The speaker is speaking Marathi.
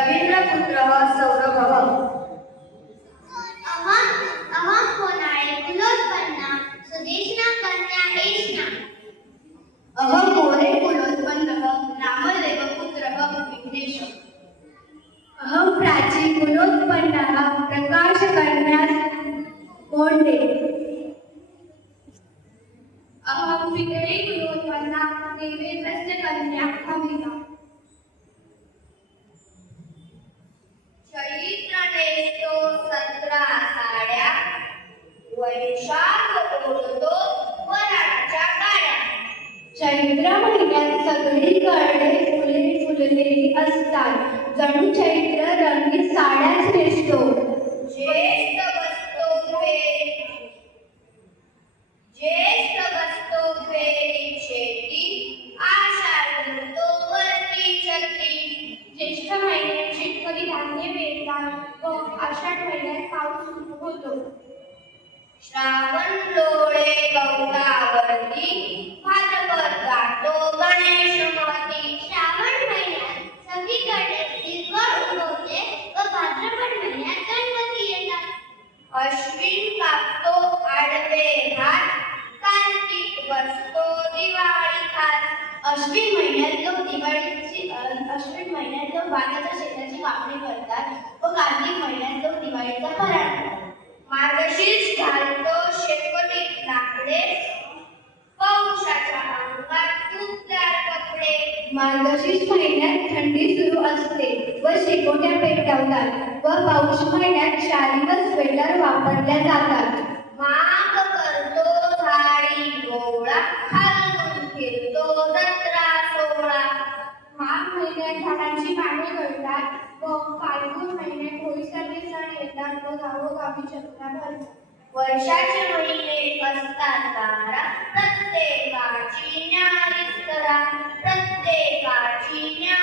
रवींद्रपुत्रः सौरभः। अहं होनाळे कुलोत्पन्ना सुदेशना कन्या एष्णा। अहं मोरे कुलोत्पन्नः नामदेवपुत्रः विघ्नेशः। अहं प्राची कुलोत्पन्नः प्रकाशकन्या कोंडे। अहं वितळे कुलोत्पन्ना देवेंद्रस्य कन्या कविता। चैत्रनेस्तो 17 साड्या, वैशाख ओढतो वराडाच्या गाड्या। चैत्र महिन्यात सगळीकडे फुले फुललेली असतात, जणू चैत्र रंगीत साड्याच नेसतो। ज्येष्ठ बसतो फेरी शेती, आषाढ धरतो वरती छत्री। ज्येष्ठ महिन्यात शेतकरी धान्य पेरतात व आषाढ महिन्यात पाऊस सुरू होतो। श्रावण लोळे गवतावरती, भाद्रपद गातो गणेश महती। श्रावण महिन्यात सगळीकडे हिरवळ उगवते व भाद्रपद महिन्यात गणपती येतात। अश्विन कापतो आडवे हात, कार्तिक बसतो दिवाळी खात। अश्विन महिन्यात लोक वाण्याच्या शेताची कापणी करतात व कार्तिक महिन्यात लोक दिवाळीचा फराळ करतात। मार्गशीर्ष घालतो शेकोटीत लाकडे, पौषाच्या अंगात तूपदार कपडे। मार्गशीर्ष महिन्यात थंडी सुरू असते व शेकोट्या पेटवतात व पौष महिन्यात शाली व स्वेटर वापरल्या जातात। माघ करतो झाडी गोळा, फाल्गुन फिरतो जत्रा सोहळा। माघ महिन्यात झाडांची पाने गळतात व फाल्गुन महिन्यात होळीसारखे सण येतात व गावोगावी जत्रा भरतात। वर्षाचे महिने असतात 12, प्रत्येकाची न्यारी तरा, प्रत्येकाची न्यारी